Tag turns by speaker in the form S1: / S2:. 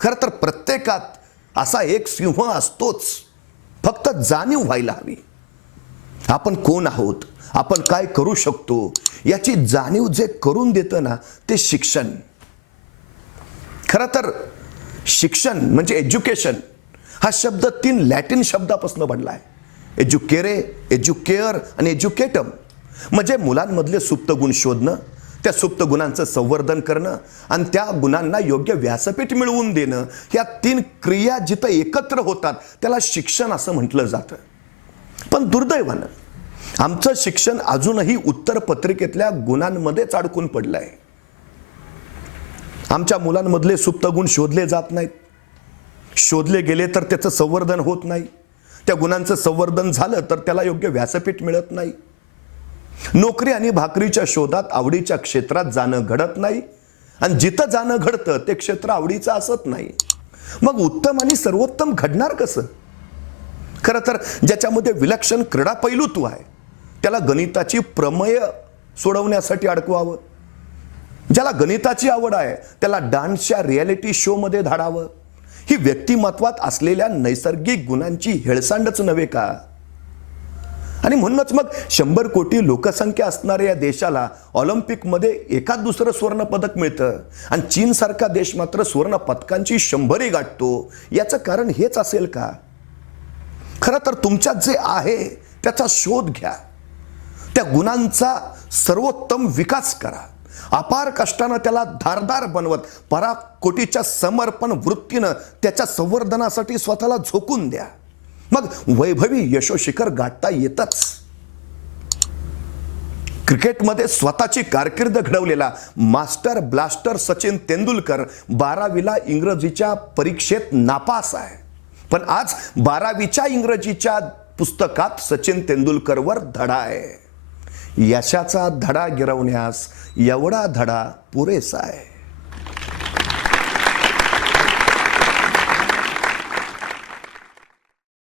S1: खरं तर प्रत्येकात असा एक सिंह असतोच. फक्त जाणीव व्हायला हवी. आपण कोण आहोत? आपण काय करू शकतो? याची जाणीव जे करून देतं ना ते शिक्षण. खरं तर शिक्षण म्हणजे एज्युकेशन हा शब्द तीन लॅटिन शब्दापासून बनला आहे एज्युकेरे एज्युकेअर आणि एज्युकेटम. म्हणजे मुलांमधले सुप्त गुण शोधणं त्या सुप्त गुणांचं संवर्धन करणं आणि त्या गुणांना योग्य व्यासपीठ मिळवून देणं ह्या तीन क्रिया जिथं एकत्र होतात त्याला शिक्षण असं म्हटलं जातं. पण दुर्दैवानं आमचं शिक्षण अजूनही उत्तर पत्रिकेतल्या गुणांमध्येच अडकून पडलं आहे आमच्या मुलांमधले सुप्त गुण शोधले जात नाहीत. शोधले गेले तर त्याचं संवर्धन होत नाही. त्या गुणांचं संवर्धन झालं तर त्याला योग्य व्यासपीठ मिळत नाही. नोकरी आणि भाकरीच्या शोधात आवडीच्या क्षेत्रात जाणं घडत नाही. आणि जिथं जाणं घडतं ते क्षेत्र आवडीचं असत नाही. मग उत्तम आणि सर्वोत्तम घडणार कसं? खरं तर ज्याच्यामध्ये विलक्षण क्रीडा पैलुत्व आहे त्याला गणिताची प्रमेय सोडवण्यासाठी अडकवावं. ज्याला गणिताची आवड आहे त्याला डान्सच्या रियालिटी शोमध्ये धाडावं. ही व्यक्तिमत्वात असलेल्या नैसर्गिक गुणांची हेळसांडच नव्हे का? आणि म्हणूनच मग शंभर कोटी लोकसंख्या असणाऱ्या या देशाला ऑलिम्पिकमध्ये एका दुसरं सुवर्ण पदक मिळतं. आणि चीनसारखा देश मात्र सुवर्ण पदकांची शंभरी गाठतो. याचं कारण हेच असेल का? खरं तर तुमच्यात जे आहे त्याचा शोध घ्या. त्या गुणांचा सर्वोत्तम विकास करा. अपार कष्टानं त्याला धारदार बनवत पराकोटीच्या समर्पण वृत्तीनं त्याच्या संवर्धनासाठी स्वतःला झोकून द्या. मग वैभवी यशोशिखर गाठता येतच. क्रिकेटमध्ये स्वतःची कारकीर्द घडवलेला मास्टर ब्लास्टर सचिन तेंडुलकर बारावीला इंग्रजीच्या परीक्षेत नापास आहे. पण आज बारावीच्या इंग्रजीच्या पुस्तकात सचिन तेंडुलकरवर धडा आहे. यशाचा धडा गिरवण्यास एवढा धडा पुरेसा आहे.